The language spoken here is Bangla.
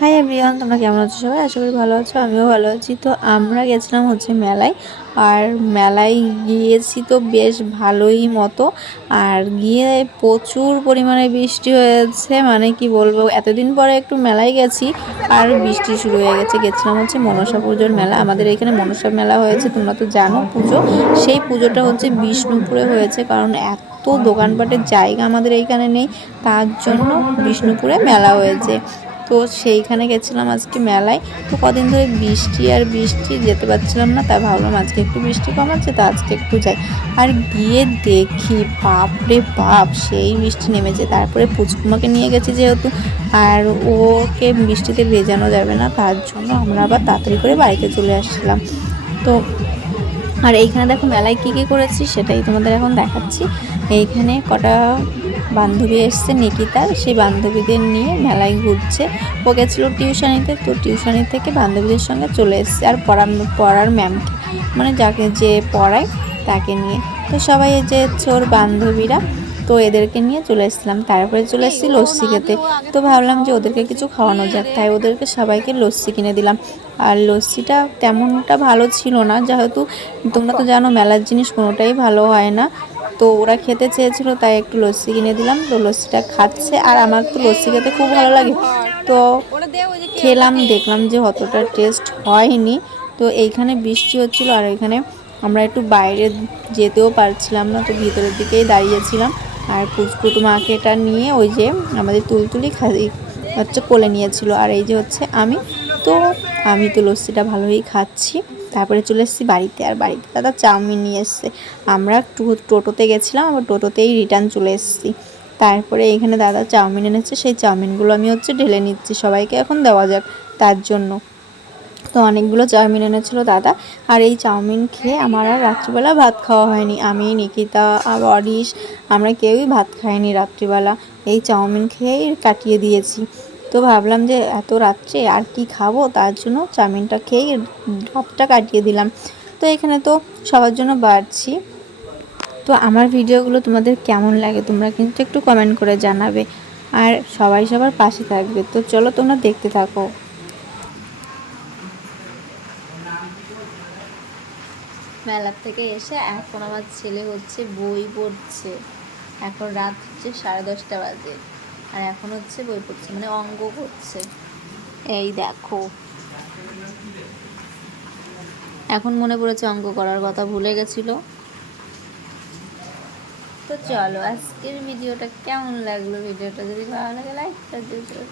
হাই এভরিওয়ান, তোমরা কেমন আছো? সবাই আশা করি ভালো আছো, আমিও ভালো আছি। তো আমরা গেছিলাম হচ্ছে মেলায়, আর মেলায় গিয়েছি তো বেশ ভালোই মতো। আর গিয়ে প্রচুর পরিমাণে বৃষ্টি হয়েছে, মানে কি বলবো, এতদিন পরে একটু মেলায় গেছি আর বৃষ্টি শুরু হয়ে গেছে। গেছিলাম হচ্ছে মনসা পুজোর মেলা, আমাদের এখানে মনসা মেলা হয়েছে, তোমরা তো জানো পুজো। সেই পুজোটা হচ্ছে বিষ্ণুপুরে হয়েছে, কারণ এত দোকানপাটের জায়গা আমাদের এইখানে নেই, তার জন্য বিষ্ণুপুরে মেলা হয়েছে। তো সেইখানে গেছিলাম আজকে মেলায়। তো কদিন ধরে বৃষ্টি আর বৃষ্টি, যেতে পারছিলাম না, তাই ভাবলাম আজকে একটু বৃষ্টি কমাচ্ছে, তো আজকে একটু যাই। আর গিয়ে দেখি বাপরে বাপ, সেই বৃষ্টি নেমেছে। তারপরে পুচকুমাকে নিয়ে গেছি যেহেতু, আর ওকে বৃষ্টিতে ভেজানো যাবে না, তার জন্য আমরা আবার তাড়াতাড়ি করে বাড়িতে চলে আসছিলাম। তো আর এইখানে দেখো মেলায় কী কী করেছি সেটাই তোমাদের এখন দেখাচ্ছি। এইখানে কটা বান্ধবী এসছে নিকিতার, সেই বান্ধবীদের নিয়ে মেলায় ঘুরছে। ও গেছিলো টিউশনিতে, তো টিউশনি থেকে বান্ধবীদের সঙ্গে চলে এসছে, আর পড়ার ম্যামকে, মানে যাকে যে পড়ায় তাকে নিয়ে। তো সবাই যে হচ্ছে ওর বান্ধবীরা, তো এদেরকে নিয়ে চলে এসেছিলাম। তারপরে চলে এসেছি লস্যি খেতে। তো ভাবলাম যে ওদেরকে কিছু খাওয়ানো যাক, তাই ওদেরকে সবাইকে লস্যি কিনে দিলাম। আর লস্যিটা তেমনটা ভালো ছিল না, যেহেতু তোমরা তো জানো মেলার জিনিস কোনোটাই ভালো হয় না। তো ওরা খেতে চেয়েছিল, তাই একটু লস্যি কিনে দিলাম। তো লস্যিটা খাচ্ছে, আর আমার তো লস্যি খেতে খুব ভালো লাগে। তো খেলাম, দেখলাম যে অতটা টেস্ট হয়নি। তো এইখানে বৃষ্টি হচ্ছিল, আর এখানে আমরা একটু বাইরে যেতেও পারছিলাম না, তো ভিতরের দিকেই দাঁড়িয়েছিলাম। আর পুচকুটু মাকে এটা নিয়ে ওই যে আমাদের তুলতুলি হচ্ছে কোলে নিয়েছিল, আর এই যে হচ্ছে আমি তো লস্যিটা ভালোই খাচ্ছি। তারপরে চলে এসেছি বাড়িতে, আর বাড়িতে দাদা চাউমিন নিয়ে এসছে। আমরা টোটোতে গেছিলাম, আবার টোটোতেই রিটার্ন চলে এসেছি। তারপরে এখানে দাদা চাউমিন এনেছে, সেই চাউমিনগুলো আমি হচ্ছে ঢেলে নিচ্ছি, সবাইকে এখন দেওয়া যাক তার জন্য। তো অনেকগুলো চাউমিন এনেছিলো দাদা, আর এই চাউমিন খেয়ে আমার আর রাত্রিবেলা ভাত খাওয়া হয়নি। আমি, নিকিতা আর অরিশ, আমরা কেউই ভাত খাইনি রাত্রিবেলা, এই চাউমিন খেয়েই কাটিয়ে দিয়েছি। তো ভাবলাম যে এত রাত্রে আর কি খাবো, তার জন্য চাউমিনটা খেয়েই রাতটা কাটিয়ে দিলাম। তো এখানে তো সবার জন্য বাড়ছি। তো আমার ভিডিওগুলো তোমাদের কেমন লাগে তোমরা কিন্তু একটু কমেন্ট করে জানাবে, আর সবাই সবার পাশে থাকবে। তো চলো তোমরা দেখতে থাকো। মেলার থেকে এসে এখন আমার ছেলে হচ্ছে বই পড়ছে। এখন রাত হচ্ছে 10:30 বাজে, আর এখন হচ্ছে বই পড়ছে, মানে অঙ্ক করছে। এই দেখো, এখন মনে পড়েছে অঙ্ক করার কথা, ভুলে গেছিলো। তো চলো আজকের ভিডিওটা কেমন লাগলো, ভিডিওটা যদি ভালো লাগে লাইক করে দিও।